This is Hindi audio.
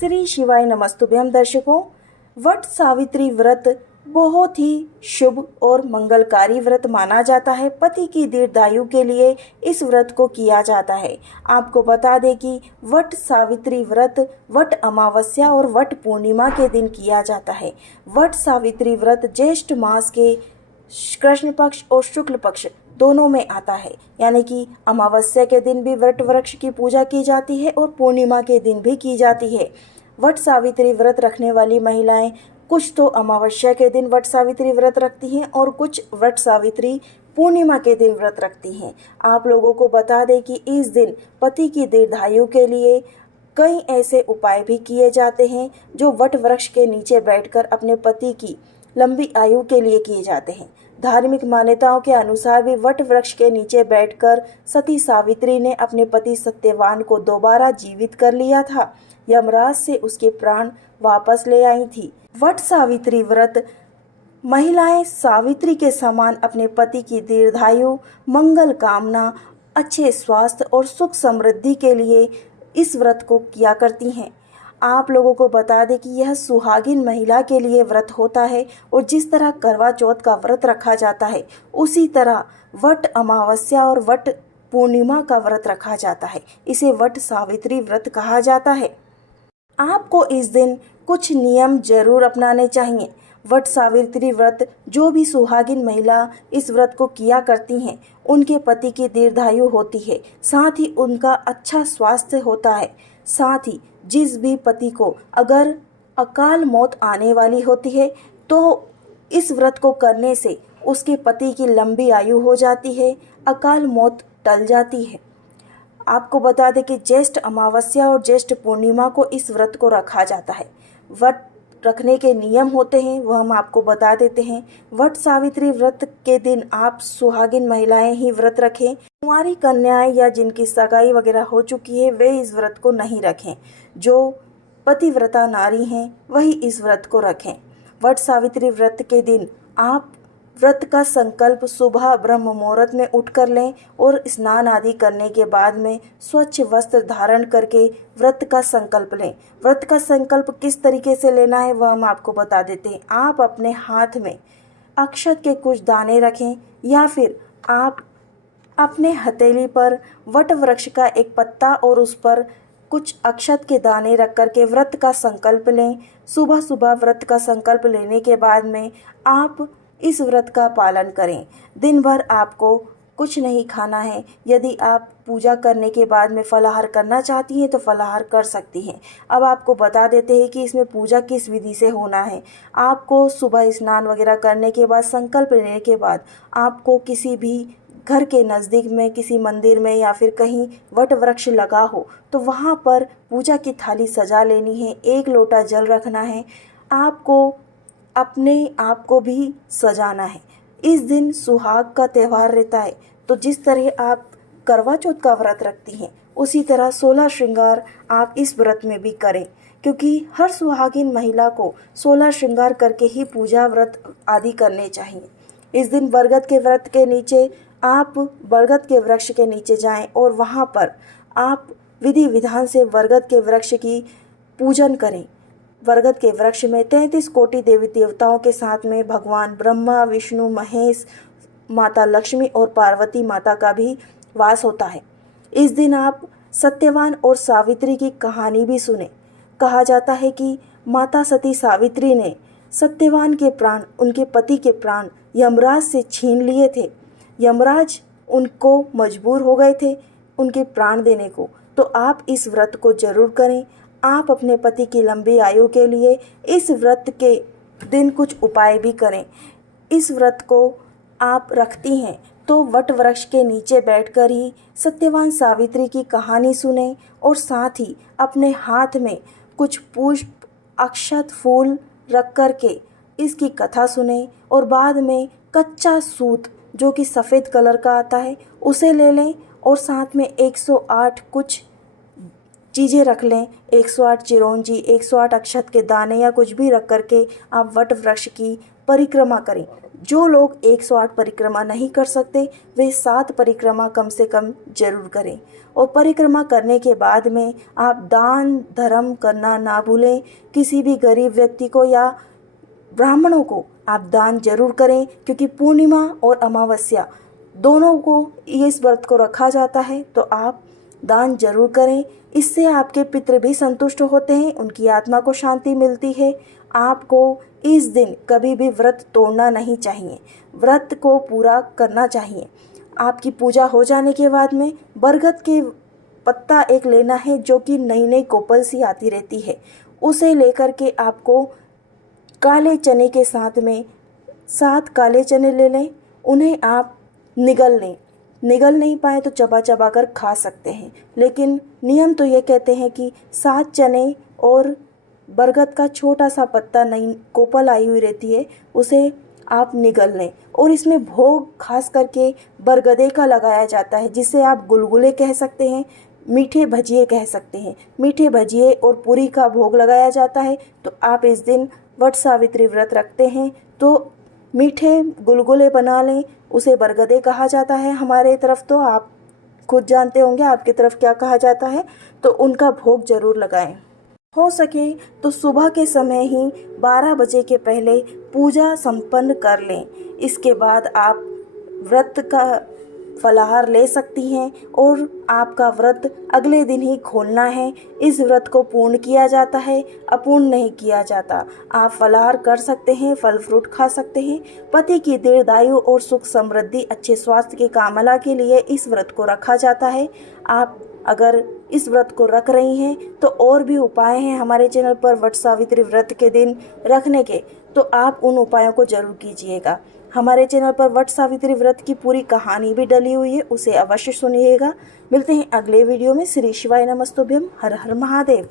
श्री शिवाय नमस्तुभ्यम दर्शकों। वट सावित्री व्रत बहुत ही शुभ और मंगलकारी व्रत माना जाता है। पति की दीर्घायु के लिए इस व्रत को किया जाता है। आपको बता दें कि वट सावित्री व्रत वट अमावस्या और वट पूर्णिमा के दिन किया जाता है। वट सावित्री व्रत ज्येष्ठ मास के कृष्ण पक्ष और शुक्ल पक्ष दोनों में आता है, यानी कि अमावस्या के दिन भी वट वृक्ष की पूजा की जाती है और पूर्णिमा के दिन भी की जाती है। वट सावित्री व्रत रखने वाली महिलाएं कुछ तो अमावस्या के दिन वट सावित्री व्रत रखती हैं और कुछ वट सावित्री पूर्णिमा के दिन व्रत रखती हैं। आप लोगों को बता दें कि इस दिन पति की दीर्घायु के लिए कई ऐसे उपाय भी किए जाते हैं जो वट वृक्ष के नीचे बैठकर अपने पति की लंबी आयु के लिए किए जाते हैं। धार्मिक मान्यताओं के अनुसार भी वट वृक्ष के नीचे बैठकर सती सावित्री ने अपने पति सत्यवान को दोबारा जीवित कर लिया था। यमराज से उसके प्राण वापस ले आई थी। वट सावित्री व्रत महिलाएं सावित्री के समान अपने पति की दीर्घायु, मंगल कामना, अच्छे स्वास्थ्य और सुख समृद्धि के लिए इस व्रत को किया करती हैं। आप लोगों को बता दें कि यह सुहागिन महिला के लिए व्रत होता है और जिस तरह करवा चौथ का व्रत रखा जाता है उसी तरह वट अमावस्या और वट पूर्णिमा का व्रत रखा जाता है। इसे वट सावित्री व्रत कहा जाता है। आपको इस दिन कुछ नियम जरूर अपनाने चाहिए। वट सावित्री व्रत जो भी सुहागिन महिला इस व्रत को किया करती हैं उनके पति की दीर्घायु होती है, साथ ही उनका अच्छा स्वास्थ्य होता है। साथ ही जिस भी पति को अगर अकाल मौत आने वाली होती है तो इस व्रत को करने से उसके पति की लंबी आयु हो जाती है, अकाल मौत टल जाती है। आपको बता दें कि ज्येष्ठ अमावस्या और ज्येष्ठ पूर्णिमा को इस व्रत को रखा जाता है। व्रत रखने के नियम होते हैं वह हम आपको बता देते हैं। वट सावित्री व्रत के दिन आप सुहागिन महिलाएं ही व्रत रखें। कुंवारी कन्याएं या जिनकी सगाई वगैरह हो चुकी है वे इस व्रत को नहीं रखें। जो पतिव्रता नारी हैं वही इस व्रत को रखें। वट सावित्री व्रत के दिन आप व्रत का संकल्प सुबह ब्रह्म मुहूर्त में उठकर लें और स्नान आदि करने के बाद में स्वच्छ वस्त्र धारण करके व्रत का संकल्प लें। व्रत का संकल्प किस तरीके से लेना है वह हम आपको बता देते हैं। आप अपने हाथ में अक्षत के कुछ दाने रखें या फिर आप अपने हथेली पर वट वृक्ष का एक पत्ता और उस पर कुछ अक्षत के दाने रख कर के व्रत का संकल्प लें। सुबह सुबह व्रत का संकल्प लेने के बाद में आप इस व्रत का पालन करें। दिन भर आपको कुछ नहीं खाना है। यदि आप पूजा करने के बाद में फलाहार करना चाहती हैं तो फलाहार कर सकती हैं। अब आपको बता देते हैं कि इसमें पूजा किस विधि से होना है। आपको सुबह स्नान वगैरह करने के बाद संकल्प लेने के बाद आपको किसी भी घर के नज़दीक में किसी मंदिर में या फिर कहीं वट वृक्ष लगा हो तो वहाँ पर पूजा की थाली सजा लेनी है। 1 लोटा जल रखना है। आपको अपने आप को भी सजाना है। इस दिन सुहाग का त्यौहार रहता है तो जिस तरह आप करवा चौथ का व्रत रखती हैं उसी तरह 16 श्रृंगार आप इस व्रत में भी करें, क्योंकि हर सुहागिन महिला को 16 श्रृंगार करके ही पूजा व्रत आदि करने चाहिए। इस दिन बरगद के व्रत के नीचे आप बरगद के वृक्ष के नीचे जाएं और वहाँ पर आप विधि विधान से बरगद के वृक्ष की पूजन करें। बरगद के वृक्ष में 33 कोटि देवी देवताओं के साथ में भगवान ब्रह्मा, विष्णु, महेश, माता लक्ष्मी और पार्वती माता का भी वास होता है। इस दिन आप सत्यवान और सावित्री की कहानी भी सुने। कहा जाता है कि माता सती सावित्री ने सत्यवान के प्राण, उनके पति के प्राण यमराज से छीन लिए थे। यमराज उनको मजबूर हो गए थे उनके प्राण देने को। तो आप इस व्रत को जरूर करें। आप अपने पति की लंबी आयु के लिए इस व्रत के दिन कुछ उपाय भी करें। इस व्रत को आप रखती हैं तो वट वृक्ष के नीचे बैठकर ही सत्यवान सावित्री की कहानी सुनें और साथ ही अपने हाथ में कुछ पुष्प, अक्षत, फूल रख कर के इसकी कथा सुनें और बाद में कच्चा सूत जो कि सफ़ेद कलर का आता है उसे ले लें और साथ में 108 कुछ चीज़ें रख लें। 108 चिरौंजी, 108 अक्षत के दाने या कुछ भी रख करके आप वट वृक्ष की परिक्रमा करें। जो लोग 108 परिक्रमा नहीं कर सकते वे 7 परिक्रमा कम से कम जरूर करें। और परिक्रमा करने के बाद में आप दान धर्म करना ना भूलें। किसी भी गरीब व्यक्ति को या ब्राह्मणों को आप दान जरूर करें, क्योंकि पूर्णिमा और अमावस्या दोनों को इस व्रत को रखा जाता है, तो आप दान जरूर करें। इससे आपके पितृ भी संतुष्ट होते हैं, उनकी आत्मा को शांति मिलती है। आपको इस दिन कभी भी व्रत तोड़ना नहीं चाहिए, व्रत को पूरा करना चाहिए। आपकी पूजा हो जाने के बाद में बरगद के पत्ता एक लेना है, जो कि नई नई कोपल सी आती रहती है, उसे लेकर के आपको काले चने के साथ में 7 काले चने ले लें। उन्हें आप निगल लें, निगल नहीं पाए तो चबा चबा कर खा सकते हैं, लेकिन नियम तो ये कहते हैं कि 7 चने और बरगद का छोटा सा पत्ता नई कोपल आई हुई रहती है, उसे आप निगल लें। और इसमें भोग खास करके बरगदे का लगाया जाता है, जिसे आप गुलगुले कह सकते हैं, मीठे भजिए कह सकते हैं। मीठे भजिए और पूरी का भोग लगाया जाता है। तो आप इस दिन वट सावित्री व्रत रखते हैं तो मीठे गुलगुले बना लें, उसे बरगदे कहा जाता है हमारे तरफ, तो आप खुद जानते होंगे आपकी तरफ क्या कहा जाता है, तो उनका भोग जरूर लगाएं। हो सके तो सुबह के समय ही 12 बजे के पहले पूजा संपन्न कर लें। इसके बाद आप व्रत का फलाहार ले सकती हैं और आपका व्रत अगले दिन ही खोलना है। इस व्रत को पूर्ण किया जाता है, अपूर्ण नहीं किया जाता। आप फलाहार कर सकते हैं, फल फ्रूट खा सकते हैं। पति की दीर्घायु और सुख समृद्धि, अच्छे स्वास्थ्य की कामना के लिए इस व्रत को रखा जाता है। आप अगर इस व्रत को रख रही हैं तो और भी उपाय हैं हमारे चैनल पर वट सावित्री व्रत के दिन रखने के, तो आप उन उपायों को जरूर कीजिएगा। हमारे चैनल पर वट सावित्री व्रत की पूरी कहानी भी डली हुई है, उसे अवश्य सुनिएगा। मिलते हैं अगले वीडियो में। श्री शिवाय नमस्तुभ्यम। हर हर महादेव।